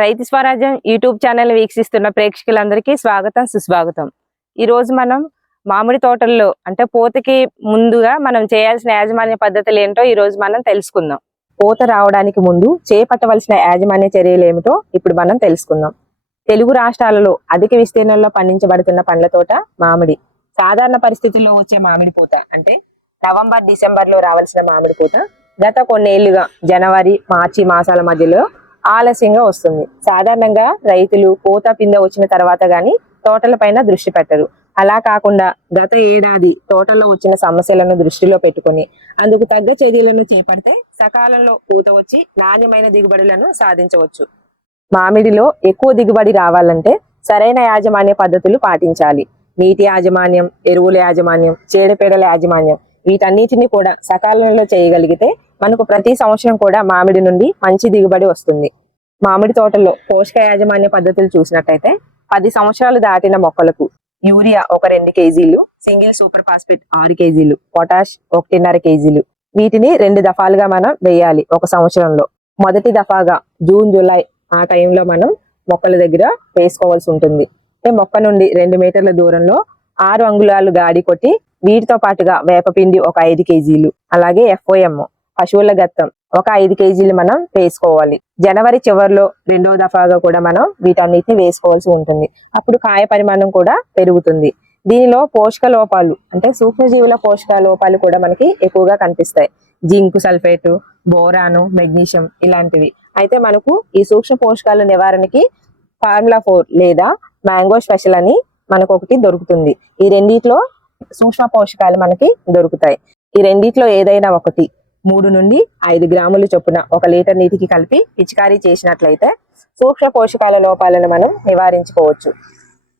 రైతు స్వరాజ్యం YouTube channel వీక్షిస్తున్న ప్రేక్షకులందరికీ స్వాగతం సుస్వాగతం. ఈ రోజు మనం మామిడి తోటల్లో అంటే పూతకి ముందుగా మనం చేయాల్సిన యాజమాన్య పద్ధతులు ఏంటో ఈ రోజు మనం తెలుసుకుందాం. పూత రావడానికి ముందు చేపట్టవలసిన యాజమాన్య చర్యలు ఏమిటో ఇప్పుడు మనం తెలుసుకుందాం. తెలుగు రాష్ట్రాలలో అధిక విస్తీర్ణంలో పండించబడుతున్న పండ్ల తోట మామిడి. సాధారణ పరిస్థితుల్లో వచ్చే మామిడి పూత అంటే నవంబర్ డిసెంబర్ లో రావాల్సిన మామిడి పూత గత కొన్నేళ్లుగా జనవరి మార్చి మాసాల మధ్యలో ఆలస్యంగా వస్తుంది. సాధారణంగా రైతులు పూత పింద వచ్చిన తర్వాత గాని తోటల పైన దృష్టి పెట్టరు. అలా కాకుండా గత ఏడాది తోటల్లో వచ్చిన సమస్యలను దృష్టిలో పెట్టుకుని అందుకు తగ్గ చర్యలను చేపడితే సకాలంలో పూత వచ్చి నాణ్యమైన దిగుబడులను సాధించవచ్చు. మామిడిలో ఎక్కువ దిగుబడి రావాలంటే సరైన యాజమాన్య పద్ధతులు పాటించాలి. నీటి యాజమాన్యం, ఎరువుల యాజమాన్యం, చీడపీడల యాజమాన్యం వీటన్నిటిని కూడా సకాలంలో చేయగలిగితే మనకు ప్రతి సంవత్సరం కూడా మామిడి నుండి మంచి దిగుబడి వస్తుంది. మామిడి తోటల్లో పోషక యాజమాన్య పద్ధతులు చూసినట్టయితే 10 సంవత్సరాలు దాటిన మొక్కలకు యూరియా ఒక 2 కేజీలు, సింగిల్ సూపర్ ఫాస్ఫేట్ 6 కేజీలు, పొటాష్ 1.5 కేజీలు వీటిని 2 దఫాలుగా మనం వేయాలి ఒక సంవత్సరంలో. మొదటి దఫాగా జూన్ జూలై ఆ టైంలో మనం మొక్కల దగ్గర వేసుకోవాల్సి ఉంటుంది. మొక్క నుండి 2 మీటర్ల దూరంలో 6 అంగుళాలు గాడి కొట్టి వీటితో పాటుగా వేపపిండి ఒక 5 కేజీలు, అలాగే FOM పశువుల గత్తం ఒక 5 కేజీలు మనం వేసుకోవాలి. జనవరి చివరిలో 2వ దఫాగా కూడా మనం వీటన్నిటిని వేసుకోవాల్సి ఉంటుంది. అప్పుడు కాయ పరిమాణం కూడా పెరుగుతుంది. దీనిలో పోషక లోపాలు అంటే సూక్ష్మజీవుల పోషక లోపాలు కూడా మనకి ఎక్కువగా కనిపిస్తాయి. జింక్ సల్ఫేట్, బోరాను, మెగ్నీషియం ఇలాంటివి. అయితే మనకు ఈ సూక్ష్మ పోషకాల నివారణకి ఫార్ములా 4 లేదా మ్యాంగో స్పెషల్ అని మనకు ఒకటి దొరుకుతుంది. ఈ రెండిట్లో సూక్ష్మ పోషకాలు మనకి దొరుకుతాయి. ఈ రెండిట్లో ఏదైనా ఒకటి 3 నుండి 5 గ్రాములు చొప్పున 1 లీటర్ నీటికి కలిపి పిచికారీ చేసినట్లయితే సూక్ష్మ పోషకాల లోపాలను మనం నివారించుకోవచ్చు.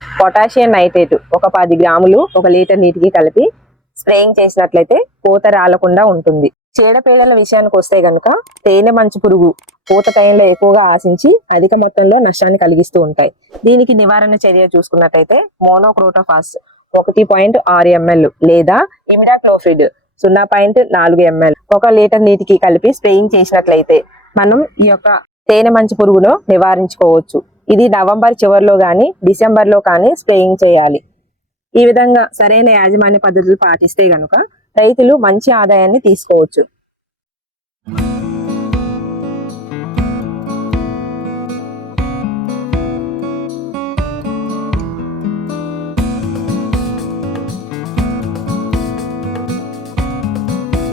పొటాషియం నైట్రేట్ ఒక 10 గ్రాములు 1 లీటర్ నీటికి కలిపి స్ప్రేయింగ్ చేసినట్లయితే పూత రాలకుండా ఉంటుంది. చీడపీడల విషయానికి వస్తే గనుక తేనె మంచు పురుగు పూత టైంలో ఎక్కువగా ఆశించి అధిక మొత్తంలో నష్టాన్ని కలిగిస్తూ ఉంటాయి. దీనికి నివారణ చర్య చూసుకున్నట్టయితే మోనోక్రోటోఫాస్ 1.6 ml లేదా ఇమిడాక్లోఫ్రిడ్ 0.4 ml 1 లీటర్ నీటికి కలిపి స్ప్రేయింగ్ చేసినట్లయితే మనం ఈ యొక్క తేనె మంచు పురుగును నివారించుకోవచ్చు. ఇది నవంబర్ చివరిలో కానీ డిసెంబర్లో కానీ స్ప్రేయింగ్ చేయాలి. ఈ విధంగా సరైన యాజమాన్య పద్ధతులు పాటిస్తే గనుక రైతులు మంచి ఆదాయాన్ని తీసుకోవచ్చు.